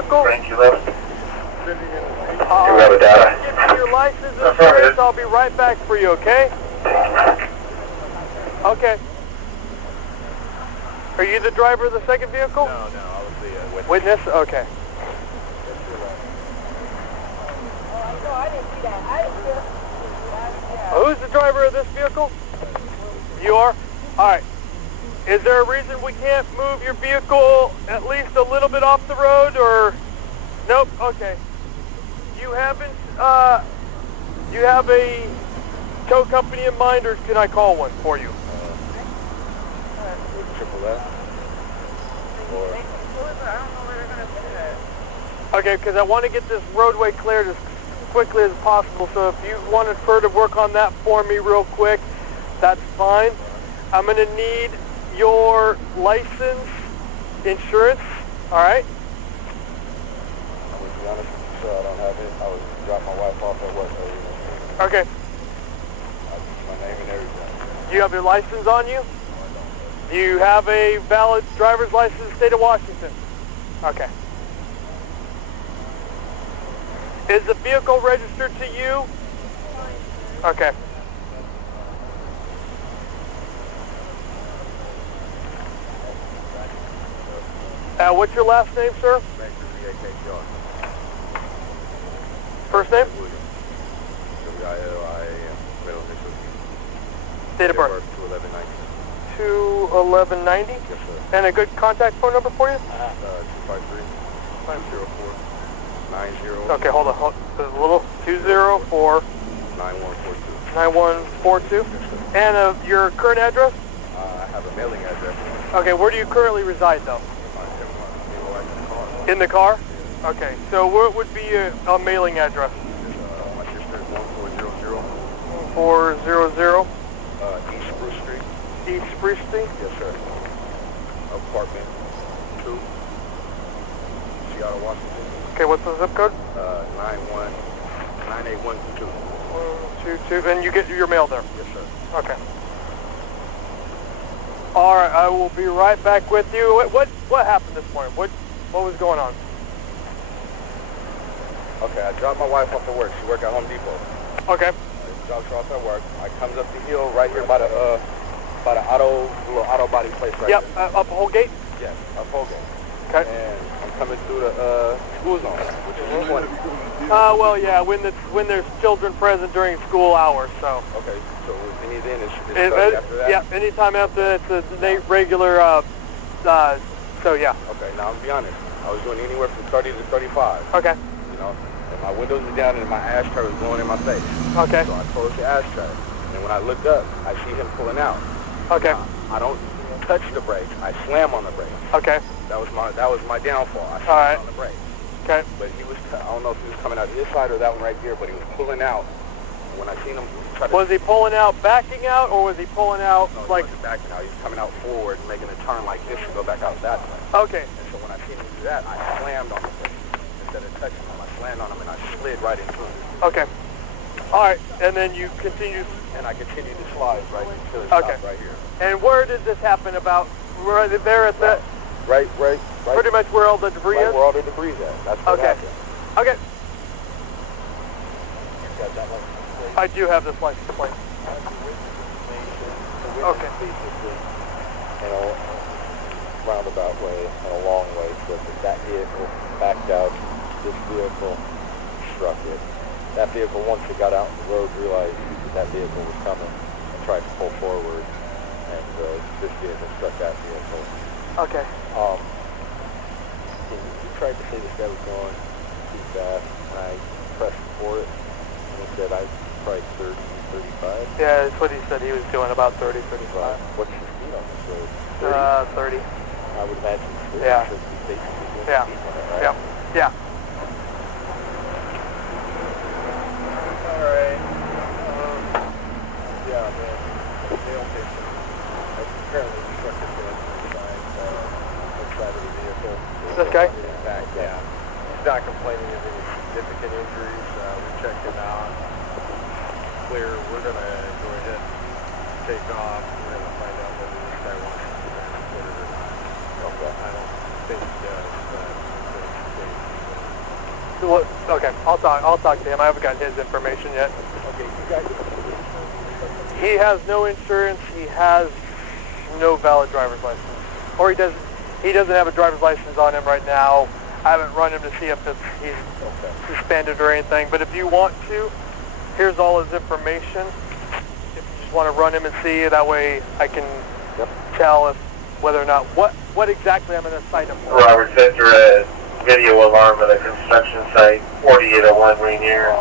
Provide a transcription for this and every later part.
vehicle? Thank you, left. Give me your license and insurance. I'll be right back for you, okay? Okay. Are you the driver of the second vehicle? No, I was the witness. Witness? Okay. No, I didn't see that. I didn't see it. Who's the driver of this vehicle? You are? Alright. Is there a reason we can't move your vehicle at least a little bit off the road, or? Nope, okay. You haven't, you have a tow company in mind, or can I call one for you? Triple F. Or... I don't know where they're going to put it at. Okay, because I want to get this roadway cleared as quickly as possible, so if you want to further work on that for me real quick, that's fine. I'm going to need your license, insurance, alright? I would be honest with you, sir, I don't have it. I was dropping my wife off at work. Okay. I use my name and everything. Do you have your license on you? Do you have a valid driver's license in the state of Washington? Okay. Is the vehicle registered to you? Okay. What's your last name, sir? First name? Date of birth? 2/11/90. Yes, sir. And a good contact phone number for you? 253-204-90. Okay, hold on. A little. 204 9142. And your current address? I have a mailing address. Okay, where do you currently reside, though? In the car? Okay, so what would be a mailing address? My sister's 1400. 400 East Spruce Street. East Spruce Street? Yes, sir. Apartment 2, Seattle, Washington. Okay, what's the zip code? 98122. 122. And you get your mail there? Yes, sir. Okay. All right, I will be right back with you. What happened this morning? What was going on? Okay, I dropped my wife off at work. She worked at Home Depot. Okay. Drops her off at work. I comes up the hill right here by the little auto body place right yep, there. up Holgate? Yes, up Holgate. Okay. And I'm coming through the school zone, which is 20. Well, yeah, when there's children present during school hours, so. Okay, so any then it's after that? Yeah, anytime after it's a regular, so yeah. Okay, now I'm be honest. I was doing anywhere from 30 to 35. Okay. You know, and my windows were down and my ashtray was blowing in my face. Okay. So I closed the ashtray. And when I looked up, I see him pulling out. Okay. I don't touch the brakes. I slam on the brakes. Okay. That was my downfall. I slammed on the brakes. Okay. But he was, I don't know if he was coming out his side or that one right here, but he was pulling out. And when I seen him try to... Was he pulling out, backing out, or was he pulling out no, like... he wasn't backing out. He was coming out forward, making a turn like this to go back out that way. Okay. And so when I seen him do that, I slammed on the brakes. Instead of touching him, I slammed on him and I slid right into him. Okay. All right, and then you continued... And I continued to slide right until it Okay. stopped right here. And where did this happen about? Right there at the... Right. Pretty much where all the debris right is? where all the debris is at. That's what Okay. happened. Okay. You got that license plate? I do have this license plate. Okay. Basically, in a roundabout way, in a long way, so that vehicle backed out, this vehicle struck it. That vehicle, once it got out on the road, realized that vehicle was coming and tried to pull forward, and this vehicle struck that vehicle. Okay. He tried to say this guy was going too fast, and I pressed for it, and he said I probably 30, 35. Yeah, that's what he said he was doing, about 30, 35. What's the speed on this road? 30. I would imagine 30. Yeah. So he's basically doing Yeah. speed limit, right? Yeah. Yeah. Alright. Yeah, man. They don't think so. Apparently he struck his head inside of the vehicle. This guy? Back, yeah. He's not complaining of any significant injuries. We checked him out. Clear. We're going to go ahead and take off. We're going to find out whether this guy wants to transport it or not. Okay. I don't think he does, but it's safe. Okay, I'll talk to him. I haven't gotten his information yet. Okay, you guys. He has no insurance. He has no valid driver's license, or he doesn't have a driver's license on him right now. I haven't run him to see if he's suspended or anything. But if you want to, here's all his information. If you just want to run him and see, that way I can tell if whether or not what exactly I'm going to cite him for. Robert Center, a video alarm at a construction site, 4801 Rainier.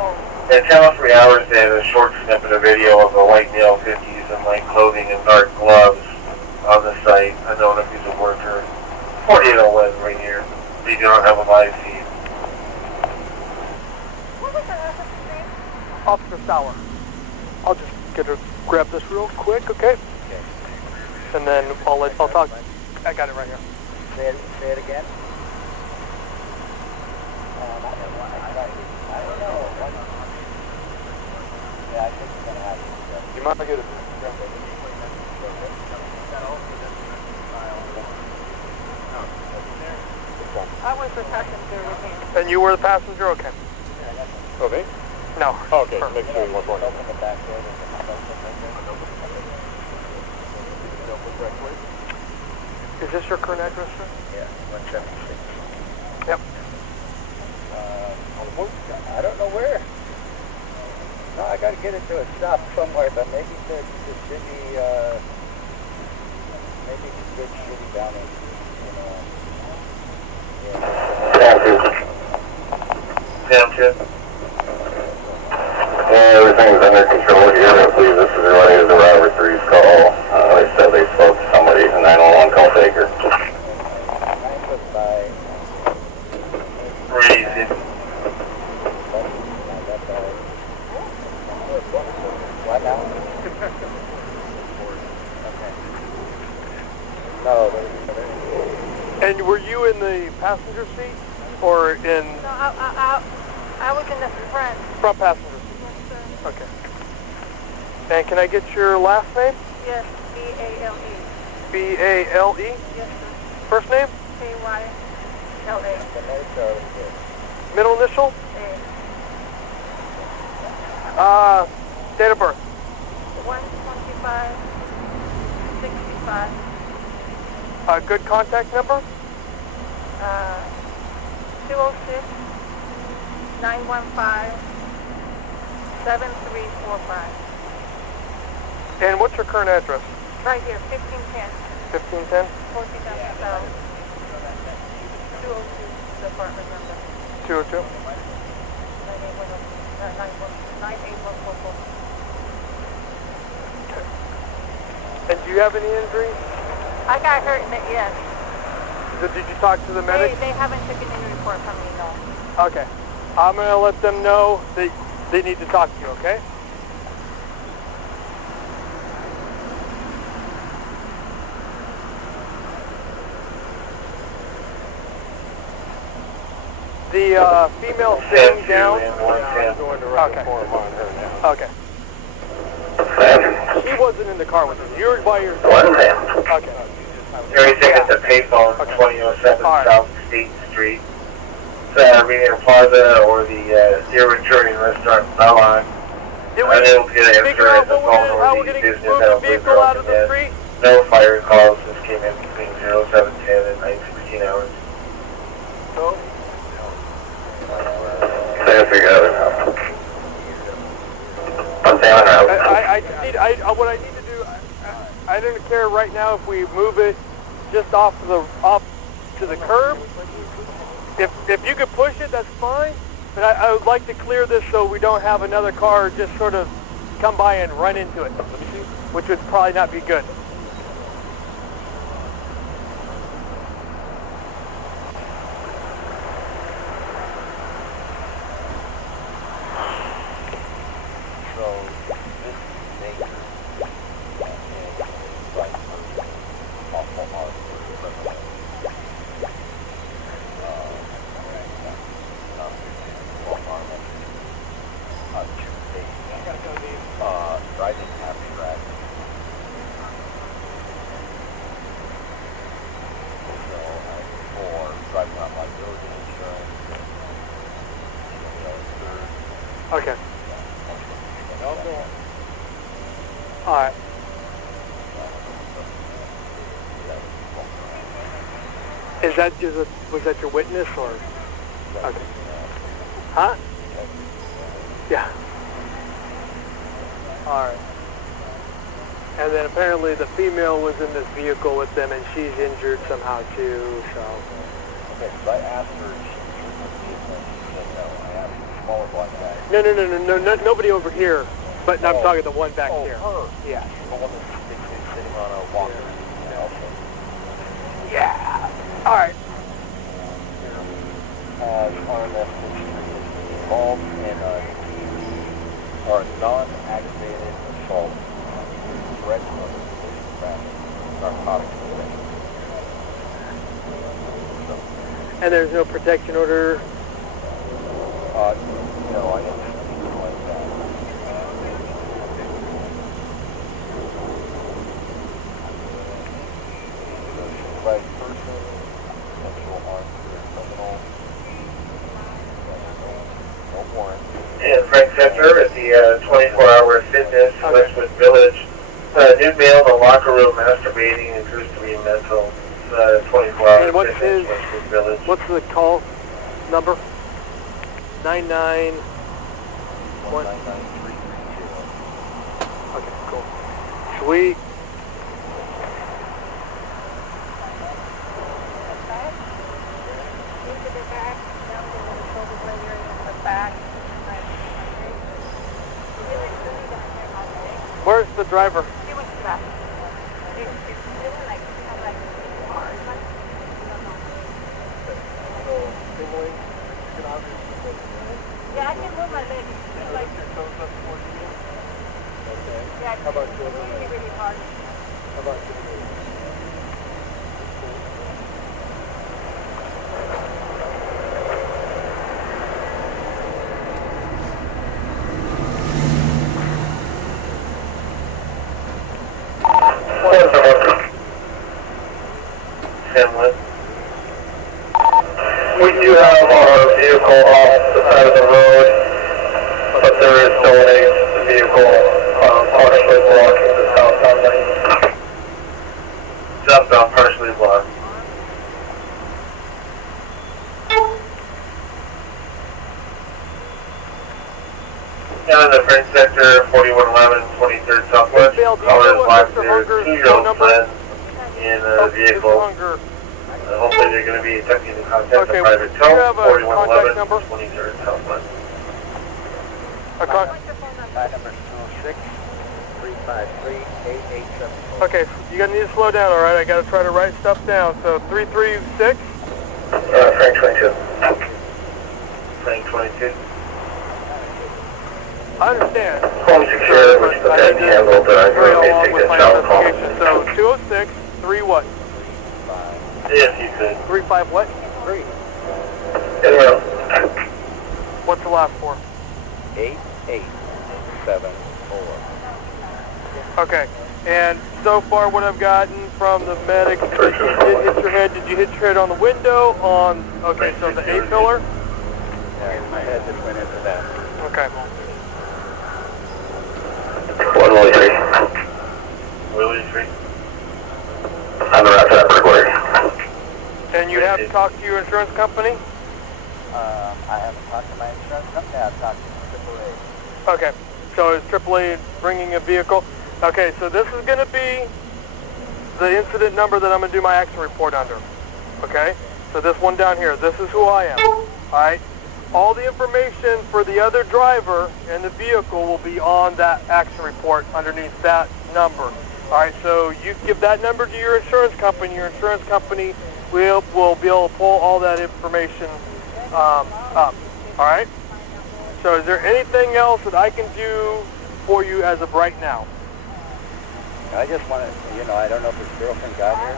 At 10:03 hours, they had a short snippet of video of a white male 50s in light clothing and dark gloves on the site, unknown if he's a worker. 4801 Rainier. They do not have a live feed. What was the officer's name? Officer Sauer. I'll just grab this real quick, okay? And then I'll talk. I got it right here. Say it again. I don't know. Yeah, I think it's going to happen. You might get it. I was the passenger with him. And you were the passenger? Okay. Oh, me? No. Okay, Perfect. make sure you want one. Open the back door. Is this your current address, sir? Yeah, 176. Yep. I don't know where. No, I got to get it to a stop somewhere, but maybe the city, maybe the big city down in, Township. Everything's under control here. I believe this is related to Robert 3's call. They said they spoke to somebody, a 911 call taker. Reason. What now? No. And were you in the passenger seat or in No, I was in the front. front passenger seat? Yes, sir. Okay. And can I get your last name? Yes, B-A-L-E. B-A-L-E? Yes, sir. First name? K-Y-L-A. Middle initial? A. Date of birth? 125-65. Good contact number? 206-915-7345. And what's your current address? Right here, 1510. 1510? 14,000 South. 202, the apartment number. 202? 98144. Okay. And do you have any injuries? I got hurt in the yes. Did you talk to the medic? They haven't taken any report from me, no. Okay. I'm going to let them know that they need to talk to you, okay? The female sitting down. Okay. Okay. He wasn't in the car with you. You were by yourself. Okay. Everything at the payphone, 2007 South State Street. Arena Plaza or the Zero Touring Restaurant Bellon. Did we Unable to get an figure answer out at the how phone we're or going the to business move the vehicle out of the street? No fire calls. This came in between 0710 and 916 hours. No. They figure out now. I'm down out. What I need to do, I don't care right now if we move it just off to the curb. If you could push it, that's fine. But I would like to clear this so we don't have another car just sort of come by and run into it, which would probably not be good. Okay. Alright. Was that your witness or? Okay. Huh? Yeah. Alright. And then apparently the female was in this vehicle with them and she's injured somehow too, so. Okay, so I asked her if she was with me and she said no. I asked the smaller black guy. No, nobody over here, but I'm talking the one back there. Her? Yeah. The one that's sitting on a walker. Yeah. Alright. Has RMS history involved in a or non-aggravated assault, threat of narcotics. And there's no protection order? No, I didn't see anything like that. By person, sexual harm to a criminal, no warrant. And Frank Center at the 24-hour fitness, Westwood Village. New male in the locker room masturbating and appears to be mental. 24-hour fitness, Westwood Village. What's the call number? 991. 199332. Okay, cool. Sweet. Where's the driver? Yeah, I can move my legs. Yeah, How about you? really, really hard. How about you? We do have our vehicle off the side of the road, but there is still a vehicle partially blocking the southbound lane. Southbound partially blocked. And the French sector, 4111, 23rd Southwest. Caller is live to their 2-year-old friend in a vehicle. Hopefully they're going to be attempting to contact the private tow, 4111, 23rd Southwest. My number is 206-353-8874. Okay, you're going to need to slow down, alright? I got to try to write stuff down. So 336? Frank 22. Frank 22. I understand. Home secure, which the bed handled, Very may along take with a my south home. investigation. So 206, 3 what? Yes, you could. 35 what? 3. In row. What's the last four? 8874. Okay. And so far what I've gotten from the medic, did you hit your head? Did you hit your head on the window? On, okay, so the A-pillar? Yeah, my head just went into that. Okay. 113. Willie Street. On the right side, Berkeley. And you have talked to your insurance company? I haven't talked to my insurance company. I've talked to AAA. Okay. So is AAA bringing a vehicle? Okay, so this is going to be the incident number that I'm going to do my action report under. Okay? So this one down here, this is who I am. Alright? All the information for the other driver and the vehicle will be on that action report underneath that number. Alright, so you give that number to your insurance company will be able to pull all that information up. Alright? So is there anything else that I can do for you as of right now? I just want to, I don't know if his girlfriend got here,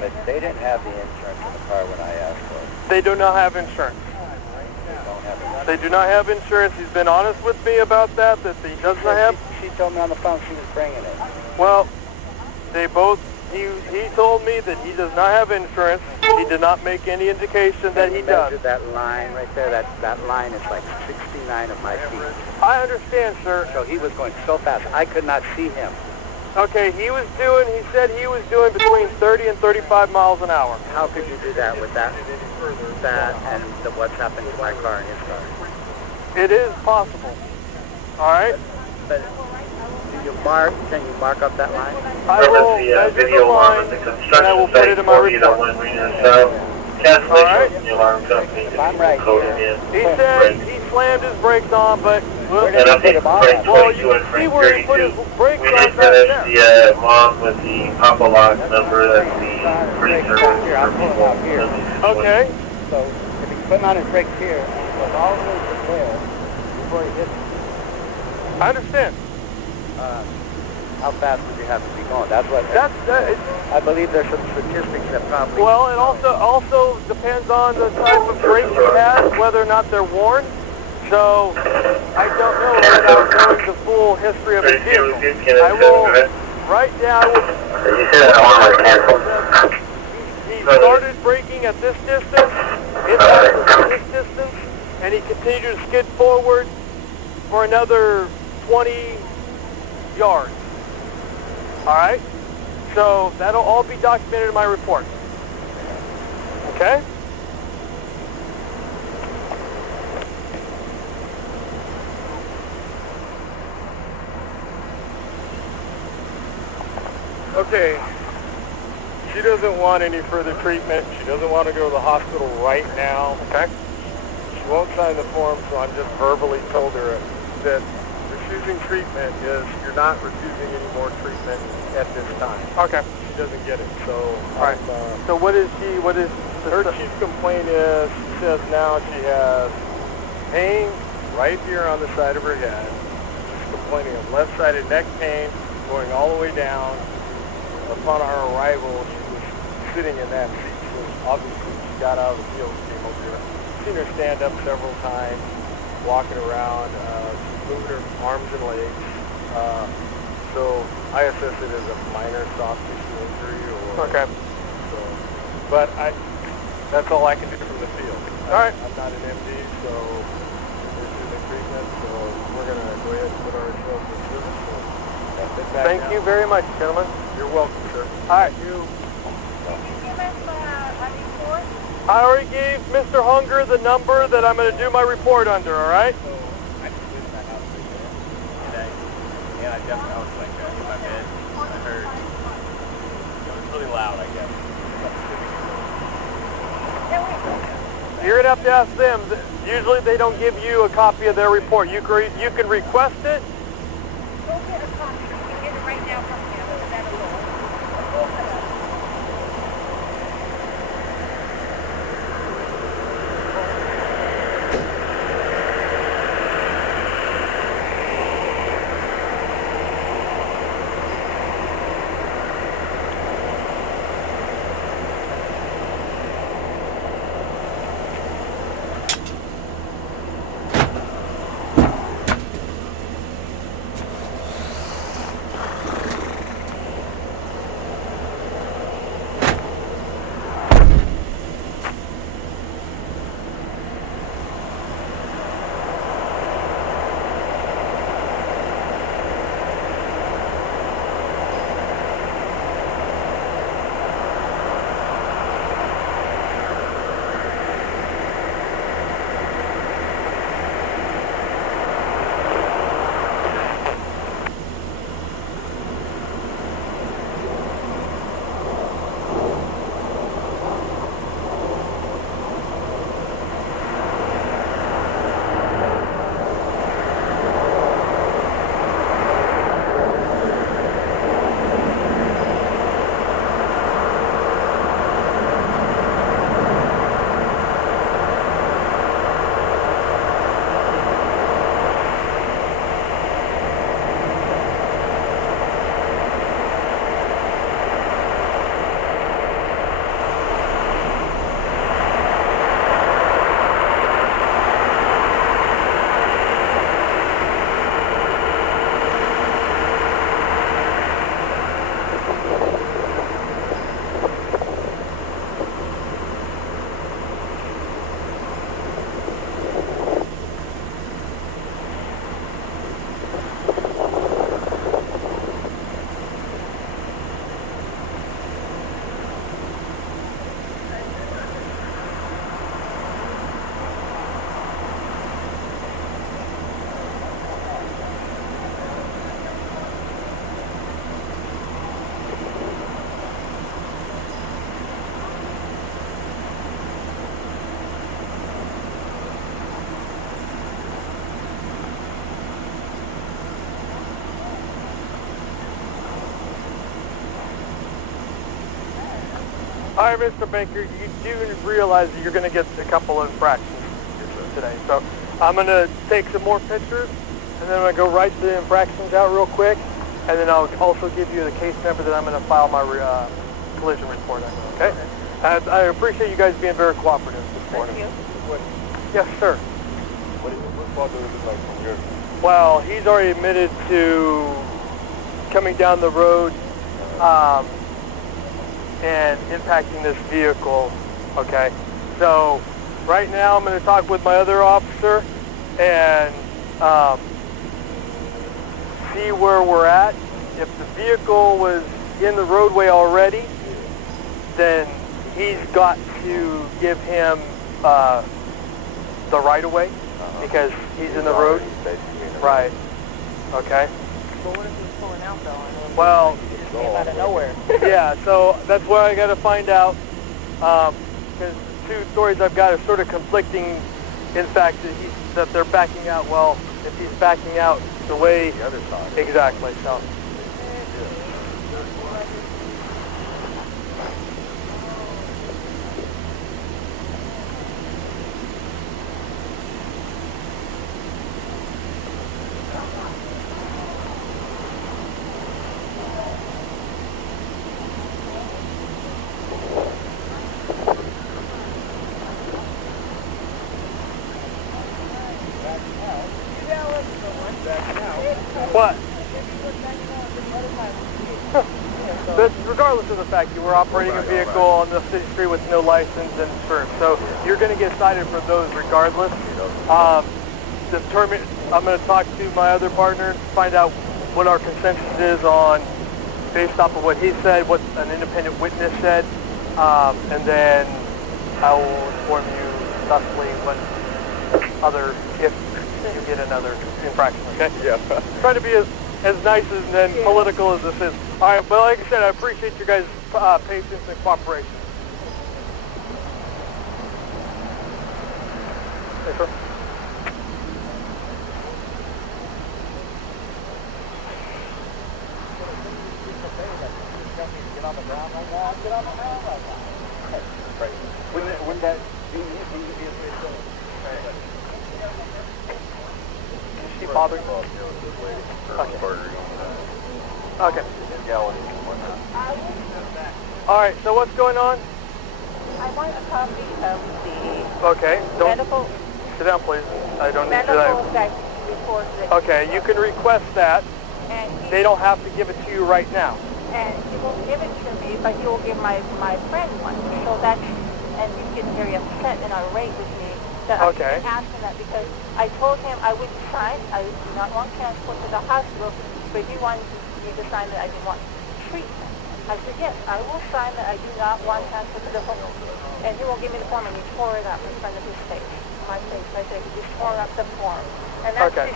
but they didn't have the insurance in the car when I asked for it. They do not have insurance. They don't have it. They do not have insurance. He's been honest with me about that he doesn't have. She told me on the phone she was bringing it. Well, they both He told me that he does not have insurance. He did not make any indication that he does. That line right there, that line is like 69 of my feet. I understand, sir. So he was going so fast, I could not see him. Okay, he said he was doing between 30 and 35 miles an hour. How could you do that with that and what's happened to my car and his car? It is possible. All right? But can you mark up that line? I will measure the line, and I will put it in my report. Cancellation from the alarm company. I'm right here. He said he slammed his brakes on, but And I think break 22 and break 32. We just finished the mom with the Papa Lock number. That's the producer for people. Okay. So if he's putting on his brakes here, and he goes all the way to there before he hits me. I understand. How fast would you have to be going? That's what. I believe there's some statistics that probably. Well, it also depends on the type of brakes he has, whether or not they're worn. So I don't know without knowing the full history of the vehicle. I will write down. He started braking at this distance, it got to this distance, and he continued to skid forward for another 20 yards. All right? So that'll all be documented in my report. Okay? Okay. She doesn't want any further treatment. She doesn't want to go to the hospital right now. Okay. She won't sign the form, so I'm just verbally told her that refusing treatment is you're not refusing any more treatment at this time. Okay. She doesn't get it. So, all right. So what is her chief complaint is, she says now she has pain right here on the side of her head. She's complaining of left-sided neck pain going all the way down. Upon our arrival, she was sitting in that seat, so obviously she got out of the field and came over here. I've seen her stand up several times, walking around, moving her arms and legs. So I assess it as a minor soft tissue injury. Okay. So, but that's all I can do from the field. All right. I'm not an MD, so this isn't treatment, so we're going to go ahead and put ourselves in service. Thank you very much, gentlemen. You're welcome, sir. All right. Did you give us a report? I already gave Mr. Hunger the number that I'm going to do my report under, all right? So I just lived in that house right there, and I definitely, I was like in my bed, I heard, it was really loud, I guess. You're going to have to ask them. Usually they don't give you a copy of their report. You can request it. Go get a copy. You can get it right now from me. I'm going to that alone. All right, Mr. Baker, you do realize that you're going to get a couple of infractions today. So I'm going to take some more pictures, and then I'm going to go write the infractions out real quick, and then I'll also give you the case number that I'm going to file my collision report on. Okay? And I appreciate you guys being very cooperative this morning. Thank you. Yes, sir. What's Father like from your... Well, he's already admitted to coming down the road and impacting this vehicle. Okay, so right now I'm going to talk with my other officer and see where we're at. If the vehicle was in the roadway already, then he's got to give him the right-of-way because he's in the road. Right. Okay. But what if he's pulling out though? I mean, Well, he just came out of nowhere. yeah, so that's where I got to find out, because the two stories I've got are sort of conflicting. In fact, that they're backing out. Well, if he's backing out the way The other side. exactly. So. What? But regardless of the fact you were operating a vehicle on the city street with no license and insurance, so you're going to get cited for those regardless. I'm going to talk to my other partner, find out what our consensus is on, based off of what he said, what an independent witness said, and then I will inform you thusly what other, if you get another infraction, okay? Yeah. Try to be as nice and political as this is. All right, well, like I said, I appreciate your guys' patience and cooperation. Yes, sir. Get on the ground right now. Get on the ground right now. Right. Wouldn't that be the easiest way to go? Is she bothering? Okay. All right, so what's going on? I want a copy of the Okay, don't medical sit down, please. I don't need to. report that. Okay, you can request that. And They don't have to give it to you right now. and he won't give it to me, but he will give my friend one. So that's, and he's getting very upset and irate with me that Okay. I asked him that because I told him I wouldn't sign. I do not want transport to the hospital, but he wanted me to sign that I didn't want treatment. I said, yes, I will sign that I do not want transport to the hospital. And he won't give me the form, and he tore it up in front of his face, my face. I said, he just tore up the form. And that's Okay.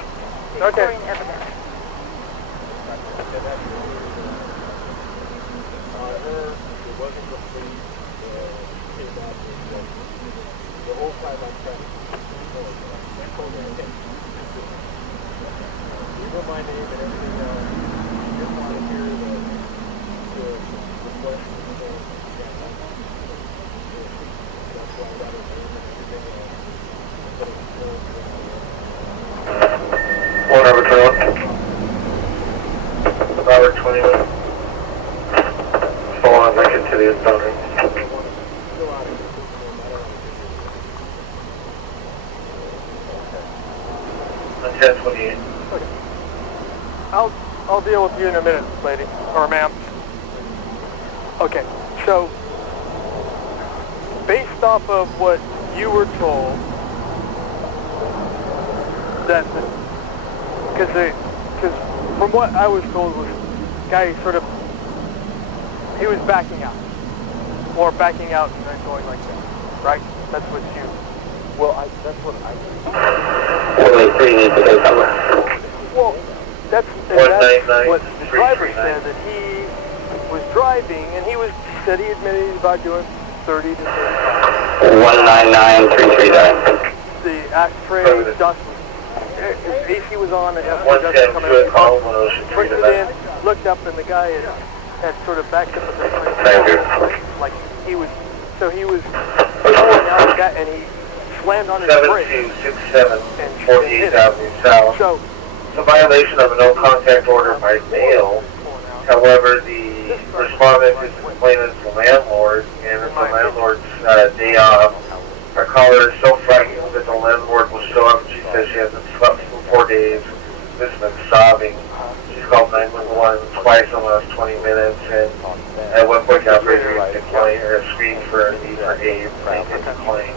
his Okay. recording evidence. It wasn't complete. Came back with the whole time I'm trying to I told her, okay, you know my name and everything else. You just want to hear the request and so that's why I got her name and everything else. But it's still Robert 21. Fall on Lincoln to the building. On 1028. Okay. I'll deal with you in a minute, lady, or ma'am. Okay, so based off of what you were told, that because from what I was told was the guy he was backing out, or backing out and then going like this, right? That's what you. well, that's what I. Well, that's what the driver said, that he was driving, and he said he admitted he was about doing 30 to 35. 199339. The ashtray dust, his AC was on, the ashtray dust was coming 110 out. to Ocean 3 Pushed to it that. in, looked up, and the guy had sort of backed up at the Thank you. like he was pulling out of that, and he slammed on his brake. 7267 48th Avenue South. So, it's a violation of a no contact order by mail. However, the respondent is complaining to the landlord, and it's the landlord's day off. Our caller is so frightened that the landlord will show up. She says she hasn't slept for 4 days. This has been sobbing. She's called 911 twice in the last 20 minutes, and at one point the operator declined or screamed for a need for aid. They did decline.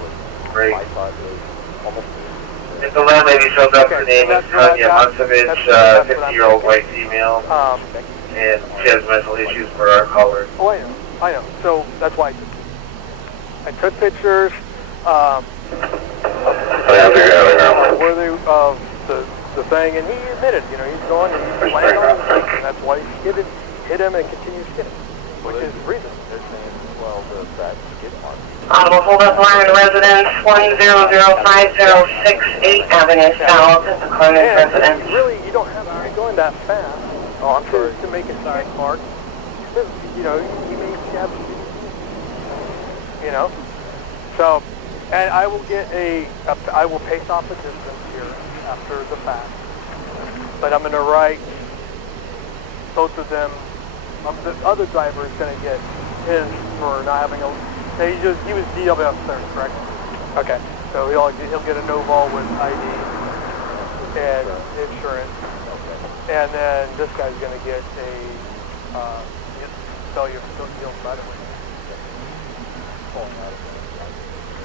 Great. If the landlady shows up, her name is Tanya Mansevich, 50-year-old white female, and she has mental issues for our caller. Oh, I know. So that's why I took pictures. Worthy of the thing, and he admitted, you know, he's going and he's landing on his feet, and that's why he hit him and continues skidding, which is the reason. They're saying, well, that skid mark. Hold up line residence 1005068 Avenue South at the Clemens residence. Really, you don't have to be going that fast. Oh, I'm sorry. To make a skid mark. You know, you may have, you know. So, and I will get I will pace off a distance here after the fact. But I'm going to write both of them. The other driver is going to get his for not having a. He was DWS 30, correct? Okay. So he'll get a no vol with ID and insurance, and then this guy's going to get a failure to yield right away.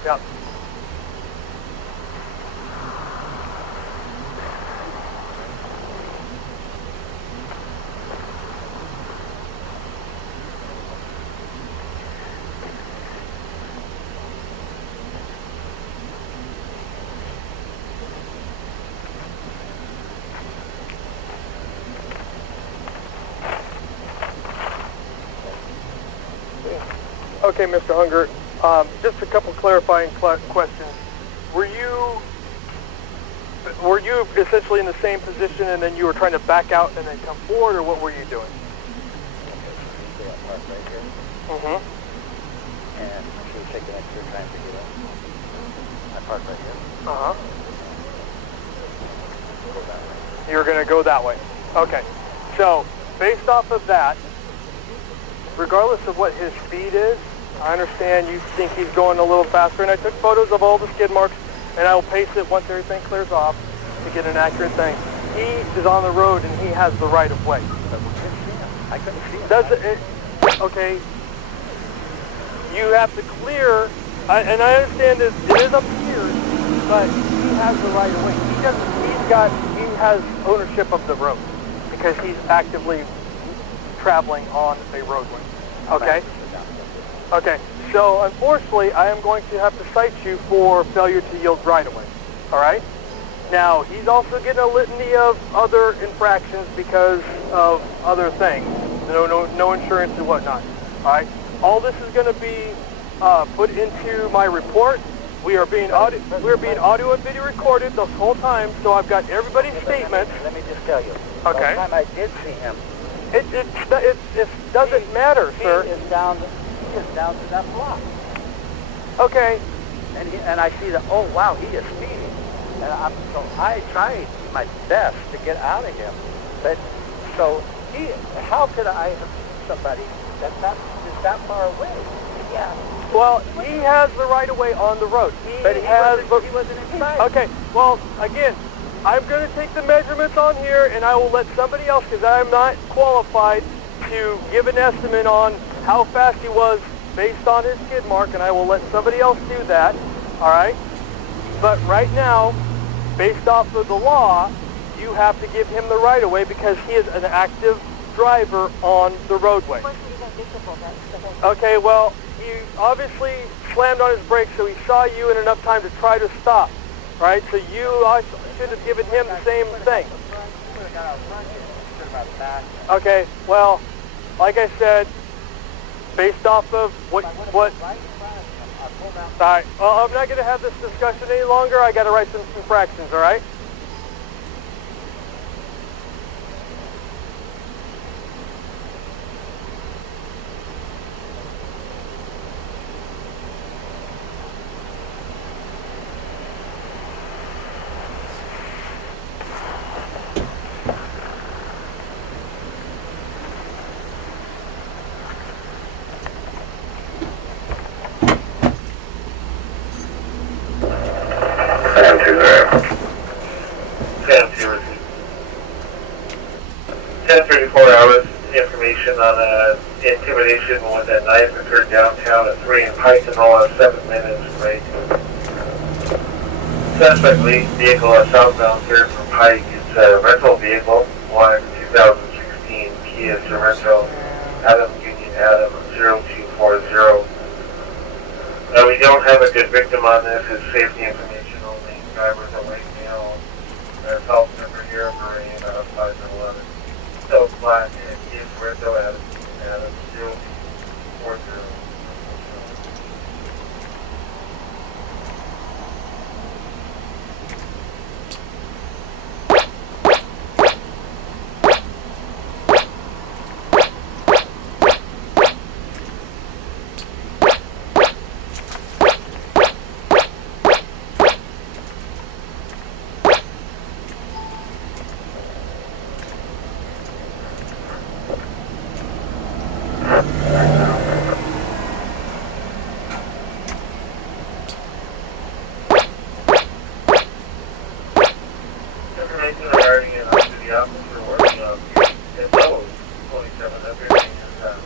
Yep. Okay, Mr. Hunger, just a couple clarifying questions. Were you essentially in the same position and then you were trying to back out and then come forward, or what were you doing? Mm-hmm. And she was taking extra time to get up. I parked right here. Uh-huh. You were going to go that way. Okay. So, based off of that, regardless of what his speed is, I understand you think he's going a little faster, and I took photos of all the skid marks, and I will paste it once everything clears off to get an accurate thing. He is on the road, and he has the right of way. I couldn't see him. Okay. You have to clear, and I understand that it is up to you, but he has the right of way. He has ownership of the road because he's actively traveling on a roadway. Okay? Okay. So, unfortunately, I am going to have to cite you for failure to yield right-of-way. All right? Now, he's also getting a litany of other infractions because of other things. No insurance and whatnot. All right? All this is going to be put into my report. We are being audio and video recorded the whole time, so I've got everybody's statements. Let me just tell you. Okay. The time I did see him. It doesn't matter, sir. He is down to that block. Okay. And I see that, oh, wow, he is speeding. And so I tried my best to get out of him. But, so, how could I have seen somebody that is that far away? Yeah. Well, he has the right of way on the road. He wasn't inside. Okay, well, again, I'm going to take the measurements on here, and I will let somebody else, because I'm not qualified to give an estimate on how fast he was based on his skid mark, and I will let somebody else do that, all right? But right now, based off of the law, you have to give him the right of way because he is an active driver on the roadway. Okay, well, he obviously slammed on his brakes, so he saw you in enough time to try to stop, right? So you should have given him the same thing. Okay, well, like I said, based off of what all right, well, I'm not going to have this discussion any longer. I got to write some infractions, all right? investigation on an intimidation with a knife occurred downtown at 3 and Pike in the last 7 minutes. Right. Suspect vehicle is southbound here from Pike. It's a rental vehicle, black 2016 Kia Sorento, Adam Union Adam 0240. We don't have a good victim on this. It's safety information only. Driver's a white male. Our health number here for a 511. So black and Kia Sorento Adam 0240. Information regarding an off-duty officer working on at Lowe's 27 appearing in town.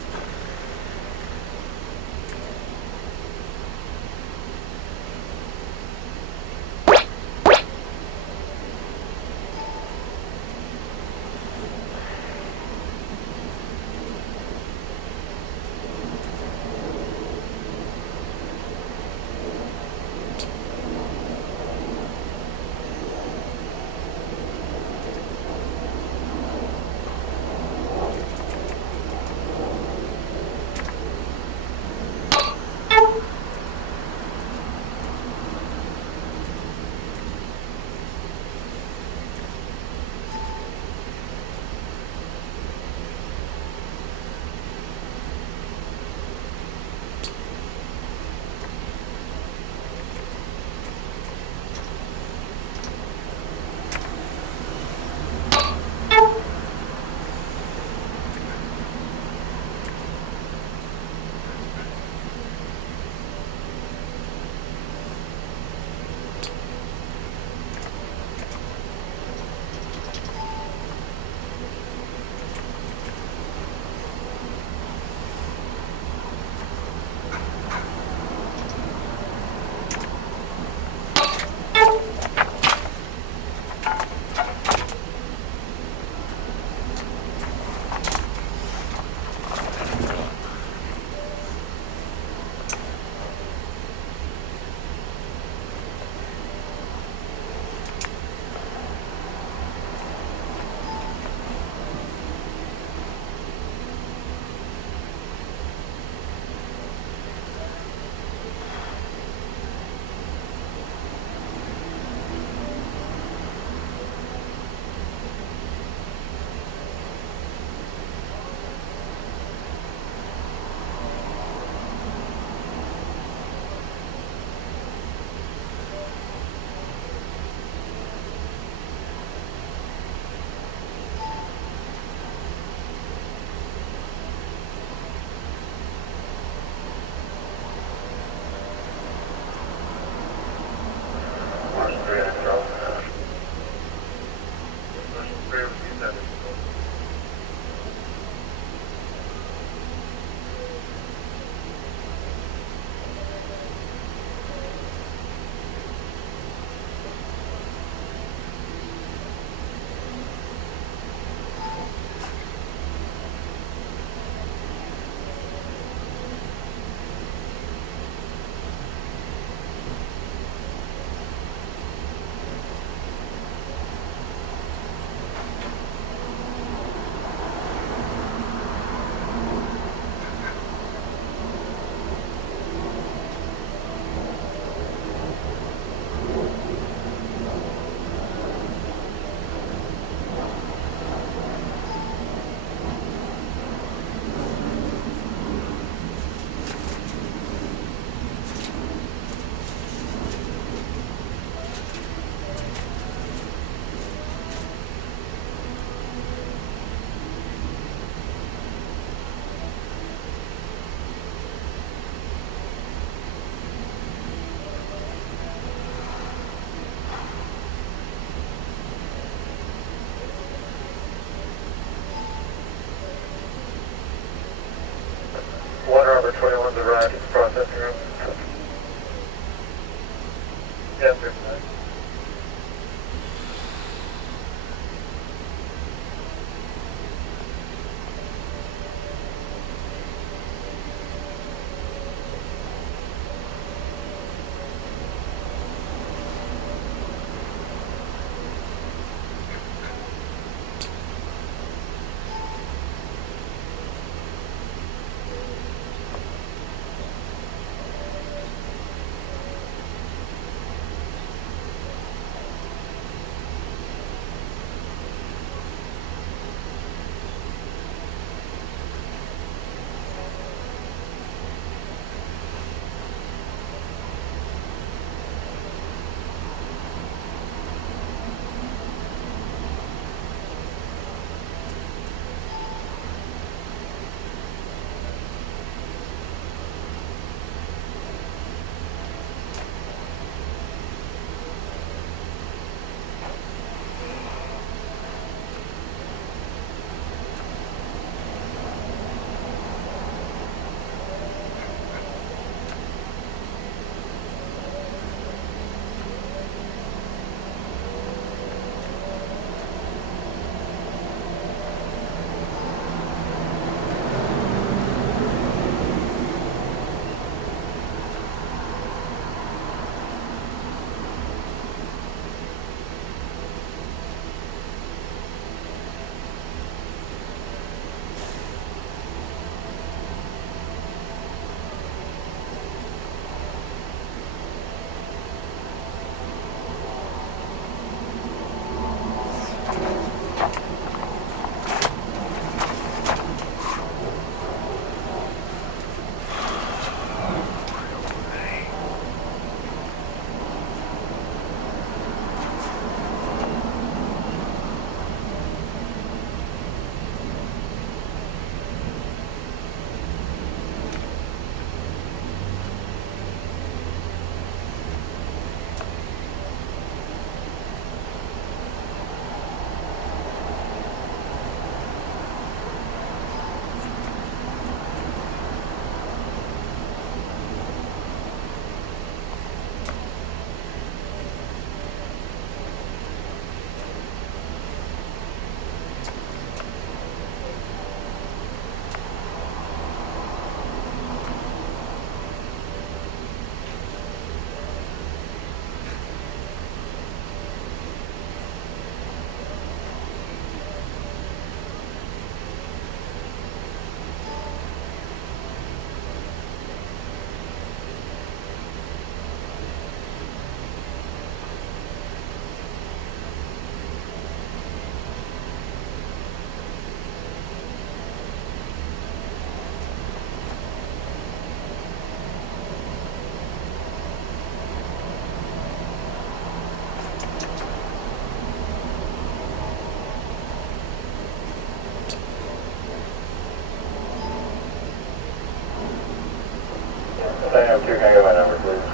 Sam 2, can I get my number, please?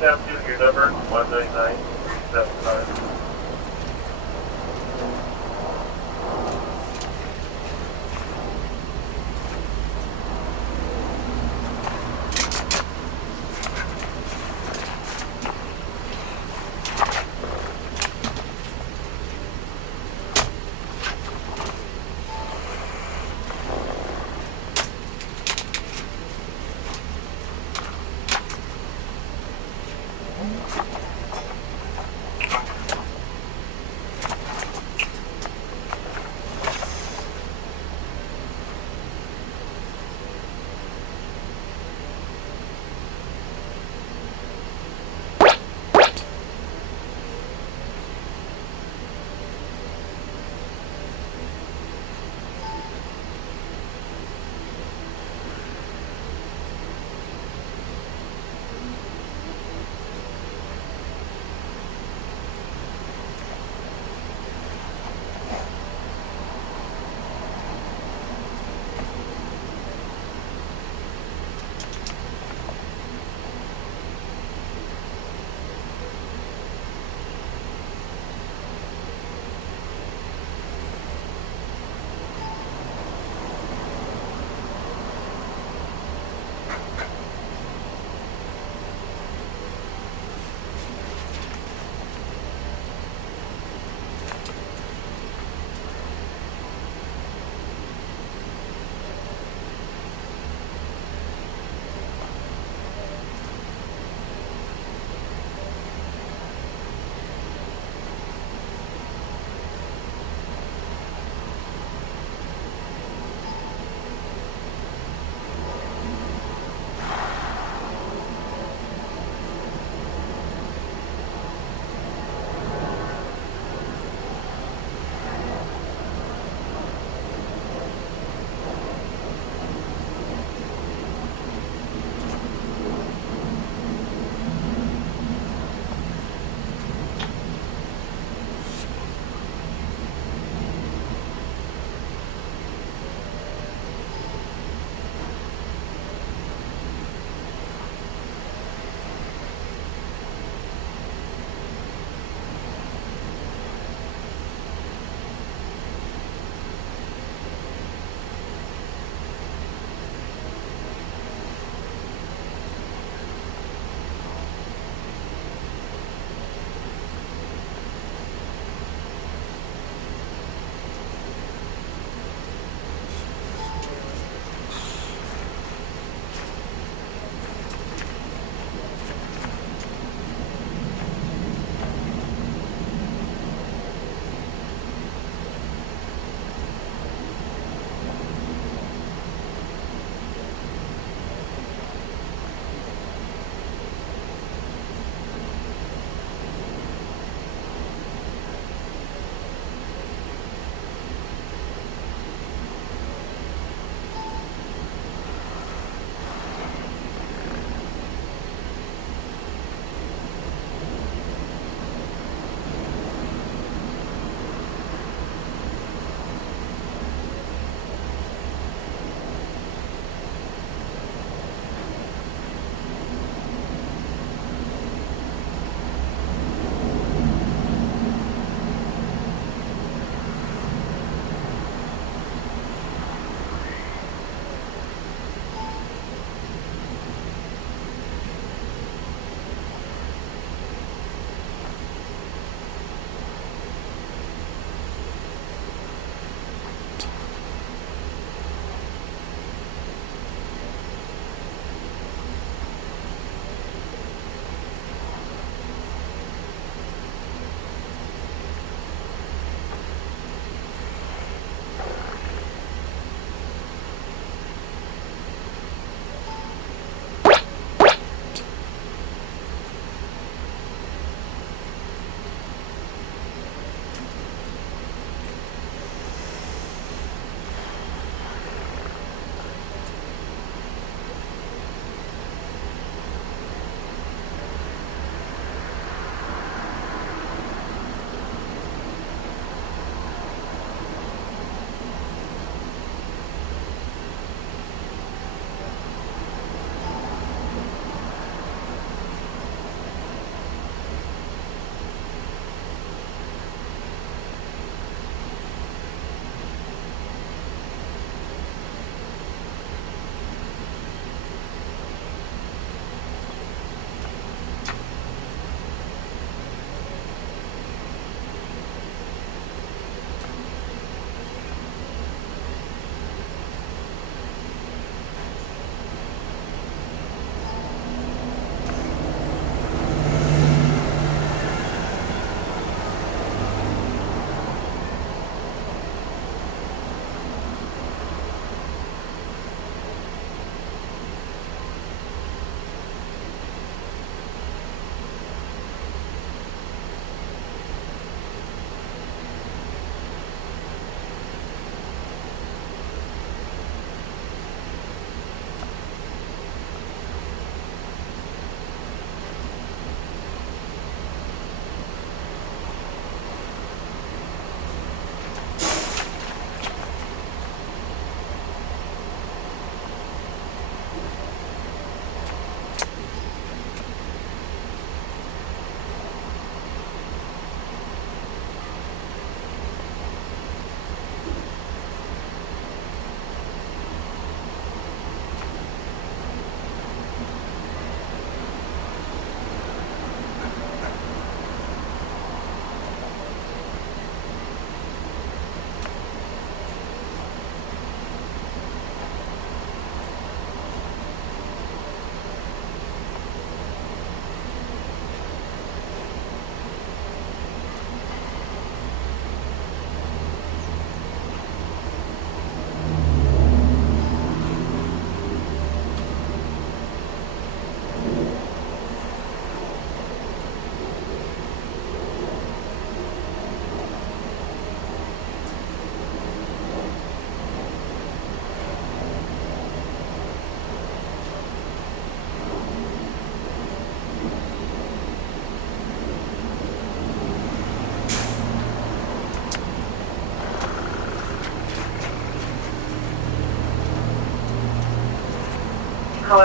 Sam 2, your number, 199-375.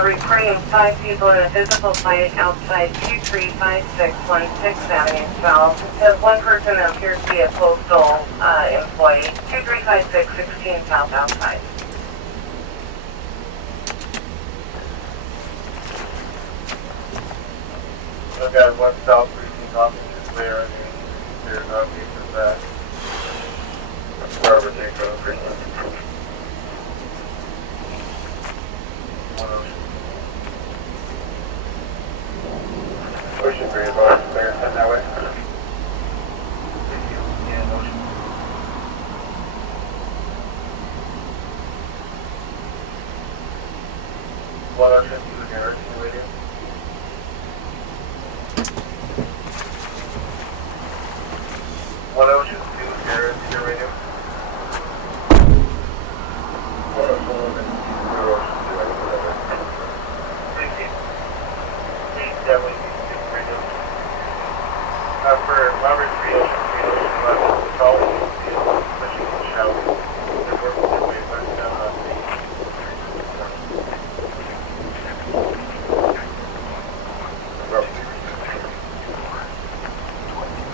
reporting 5 people in a physical fight outside 2356 16th Avenue South. It says one person that appears to be a postal employee. 2356 16th South outside. I've got one South Precinct officer there, and there's no case of that. Wherever they go, precinct. Ocean Green Bar, there, head that way. Yeah, Ocean. What Ocean, you look at Ocean Radio? What Ocean, you look at Ocean Radio? What Ocean, you look at Ocean, for Robert 3 Ocean, 3 Ocean, 11, it's all pushing and shouting. They're working their way back down on the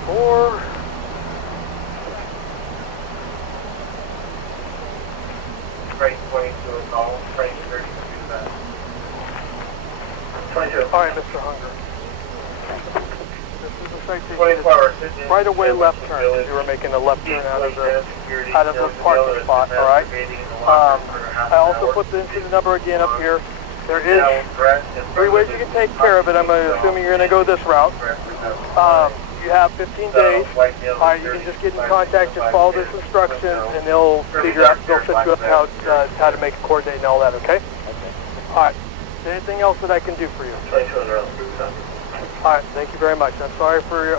24. Frank 22 is all. Frank 30 is that. 22. All right, Mr. Hunger. This is the citation. 24 hours. Right away, left turn. You were making a left turn out of the parking spot. All right. I also put the incident number again up here. There is 3 ways you can take care of it. I'm assuming you're going to go this route. You have 15 days. All right, you can just get in contact and follow this instructions, and they'll figure out, they'll set you up how to make a coordinate and all that. Okay. All right. Is there anything else that I can do for you? All right, thank you very much. I'm sorry for your,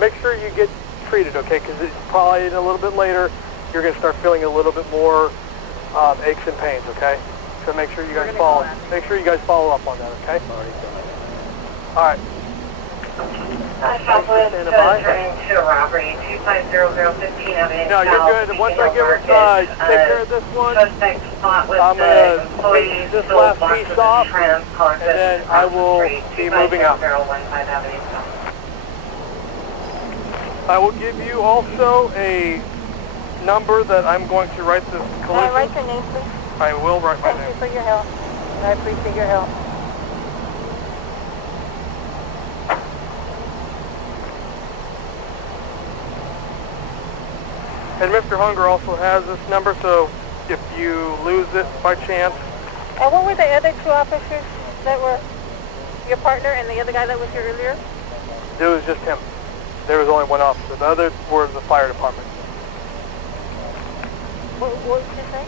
make sure you get treated, okay, because it's probably a little bit later, you're going to start feeling a little bit more aches and pains, okay? So make sure you guys follow up on that, okay? All right. Southwest turning to robbery, 2500 Avenue. No, you're good. Once I take care of this one, I'm going to take this last piece off, and then I will be moving out. I will give you also a number that I'm going to write this collision. Can I write your name, please? I will write my name. Thank you for your help. I appreciate your help. And Mr. Hunger also has this number, so if you lose it by chance. And what were the other 2 officers that were your partner and the other guy that was here earlier? It was just him. There was only 1 officer. The other were the fire department. What did you say?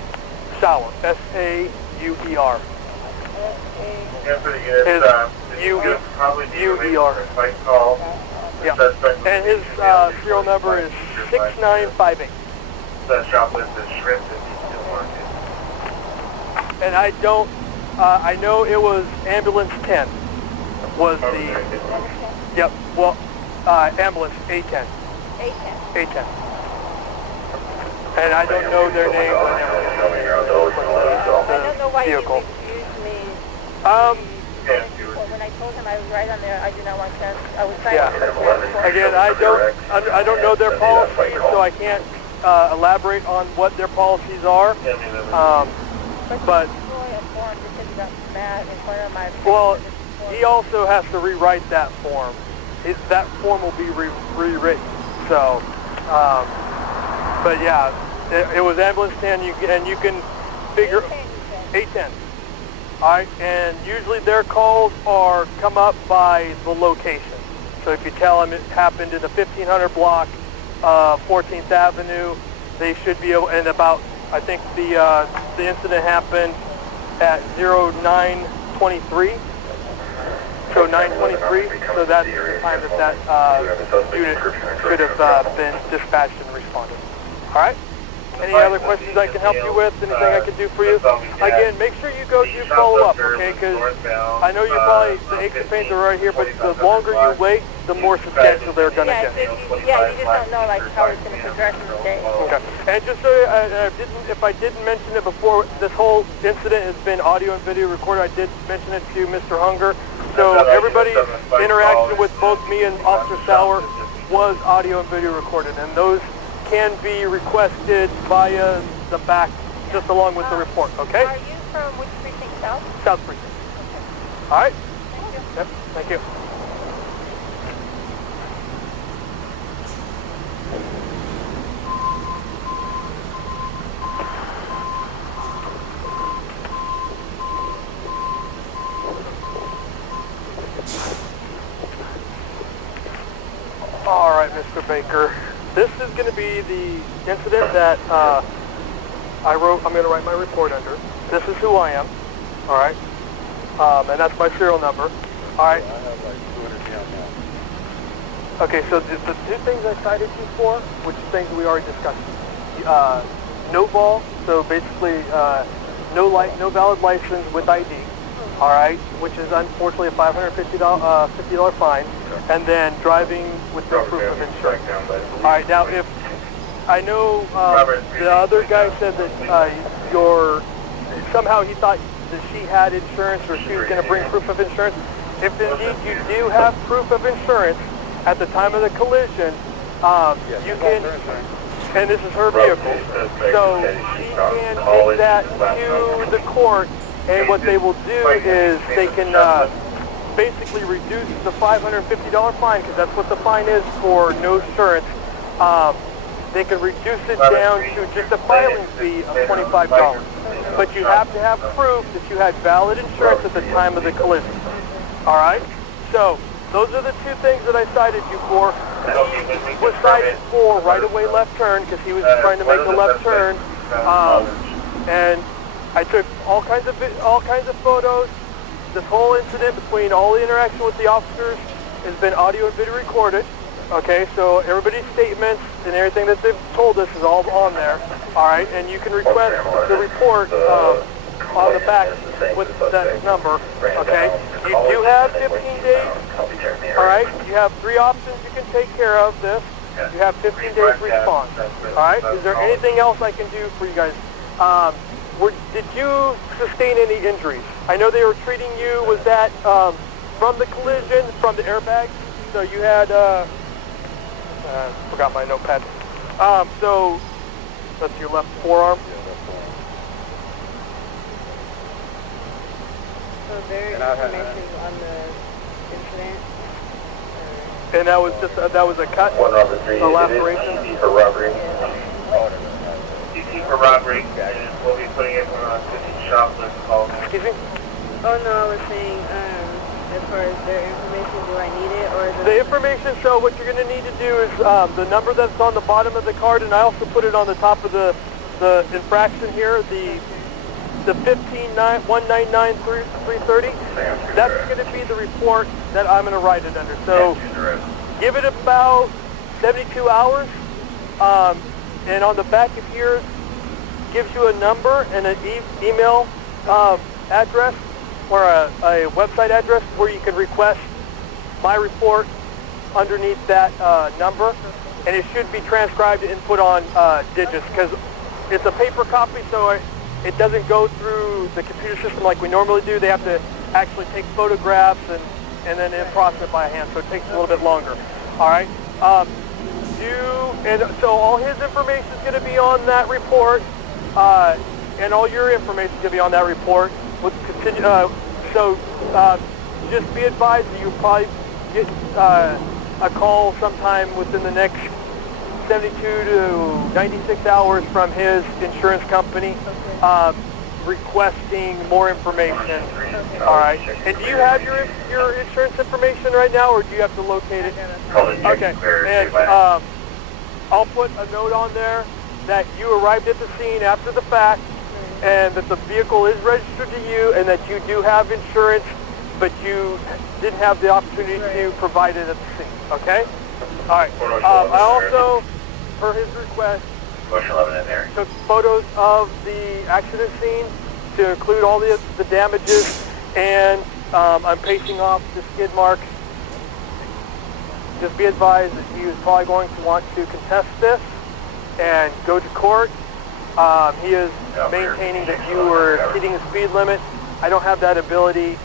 Sauer. S-A-U-E-R. Yeah, pretty good. U-E-R. Yeah. And his serial number is 6958. The shoplift is shrimp in the market. And I don't, I know it was ambulance 10 was the, yep, well, ambulance A10. A10. And I don't know their name. I don't know why you refused me. When I told him I was right on there, I did not want to. I was trying to. Again, I don't know their policies, so I can't elaborate on what their policies are. But well, he also has to rewrite that form. That form will be rewritten. So, but yeah, it was ambulance 10, and you can figure 810. All right, and usually their calls are come up by the location. So if you tell them it happened in the 1500 block, 14th Avenue, they should be able. And about, I think the incident happened at 0923. So 923. So that's the time that unit should have been dispatched and responded. All right. Any other questions I can help you with? Anything I can do for you? Again, make sure you go do follow-up, okay? Because I know you're probably, the aches and pains are right here, but the longer you wait, the more substantial they're going to get. You just don't know like how it's going to progress in the day. Okay. And just so if I didn't mention it before, this whole incident has been audio and video recorded. I did mention it to Mr. Hunger. So everybody's interaction with both me and Officer Sauer was audio and video recorded, and those can be requested via the back, just along with the report, okay? Are you from which precinct, South? South precinct. Okay. All right? Thank you. Yep, thank you. All right, Mr. Baker. This is going to be the incident that I'm going to write my report under. This is who I am, all right? And that's my serial number, all right? I have like 200 down now. Okay, so the two things I cited you for, which are things we already discussed. No ball, so basically no valid license with ID, all right, which is unfortunately a $550 fine, and then driving with no proof of insurance. All right, now if I know the other guy said that somehow he thought that she had insurance or she was going to bring proof of insurance. If indeed you do have proof of insurance at the time of the collision, you can, and this is her vehicle, so she can take that to the court, and what they will do is they can basically reduce the $550 fine, because that's what the fine is for no insurance. They can reduce it down to just a filing fee of $25. But you have to have proof that you had valid insurance at the time of the collision. All right? So those are the two things that I cited you for. He was cited for right-of-way left turn because he was trying to make a left turn. And I took all kinds of photos. This whole incident between all the interaction with the officers has been audio and video recorded. Okay, so everybody's statements and everything that they've told us is all on there. All right, and you can request the report on the back with that number. Okay, you do have 15 days. All right, you have 3 options you can take care of this. You have 15 days to respond. All right, is there anything else I can do for you guys? Did you sustain any injuries? I know they were treating you. Was that from the collision, from the airbag? So you had, forgot my notepad. So that's your left forearm. Yeah, left forearm. So there is information on the incident? And that was just that was a cut, a laceration. For robbery. CT for robbery, and we'll be putting it on 50 shoplift calls. Excuse me? Oh no, I was saying, as far as their information, do I need it, or is it... The information, so what you're going to need to do is the number that's on the bottom of the card, and I also put it on the top of the infraction here, the 1599330. That's going to be the report that I'm going to write it under. So give it about 72 hours, and on the back of here gives you a number and an email address or a website address where you can request my report underneath that number, and it should be transcribed and put on digits because it's a paper copy, so it doesn't go through the computer system like we normally do. They have to actually take photographs and then process it by hand, so it takes a little bit longer. All right. And so all his information is going to be on that report, and all your information is going to be on that report. We'll continue. Just be advised that you'll probably get a call sometime within the next 72 to 96 hours from his insurance company requesting more information. All right. And do you have your insurance information right now, or do you have to locate it? Okay. And I'll put a note on there that you arrived at the scene after the fact, and that the vehicle is registered to you, and that you do have insurance, but you didn't have the opportunity to provide it at the scene. Okay? All right. I also, per his request, Ocean 11 in there. Took photos of the accident scene to include all the damages, and I'm pacing off the skid marks. Just be advised that he was probably going to want to contest this and go to court. He is maintaining that you were exceeding the speed limit. I don't have that ability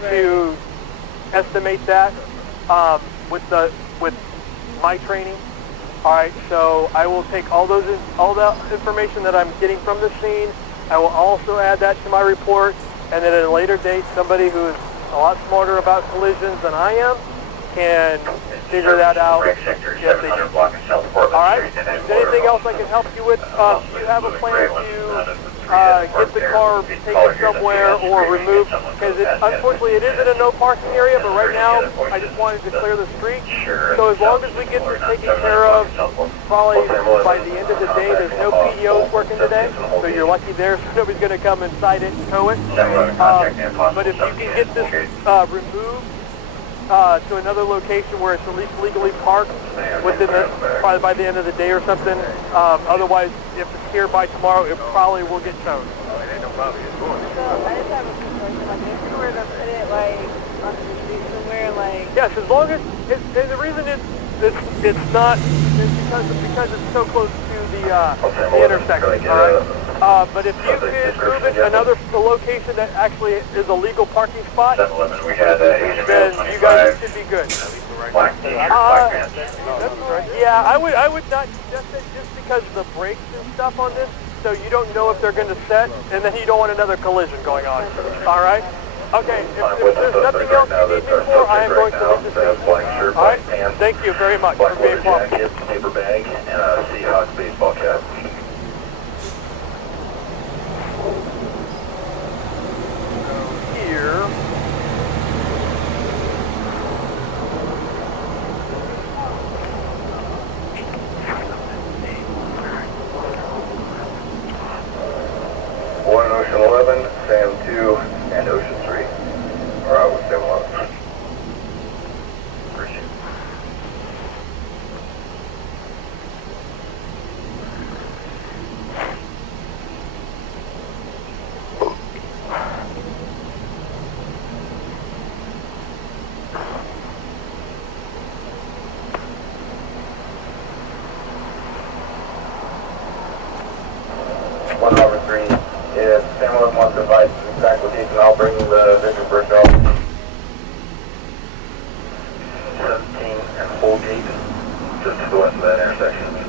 to estimate that with my training. All right, so I will take all the information that I'm getting from the scene. I will also add that to my report, and then at a later date, somebody who is a lot smarter about collisions than I am can figure that out. Yes, they do. All right. Is there anything else I can help you with? Do you have a plan to get the car taken somewhere or removed? Because unfortunately it is in a no parking area, but right now I just wanted to clear the street. So as long as we get this taken care of, probably by the end of the day, there's no PDOs working today, so you're lucky there. Nobody's going to come inside it and tow it. But if you can get this removed to another location where it's at least legally parked within probably by the end of the day or something. Otherwise, if it's here by tomorrow, it probably will get towed. So I just have a quick question. Like, if you were to put it like on the street somewhere, like yes, as long as and the reason it's not is because it's so close to the intersection. All right. But if you could move it to another location that actually is a legal parking spot, then you guys should be good. Yeah, I would not suggest it just because of the brakes and stuff on this, so you don't know if they're going to set, and then you don't want another collision going on. All right? Okay, if there's nothing else you need me for, I am going to leave this scene. All right? Thank you very much for being prompt. Paper bag, and a Seahawks baseball cap. Here. One Ocean 11, Sam 2, and Ocean 3. Or out with Sam 11. Appreciate it. One Harbor 3. If Sam 11 wants to advise the exact location, I'll bring the victim first out. 17 and Holgate, just to the west of that intersection.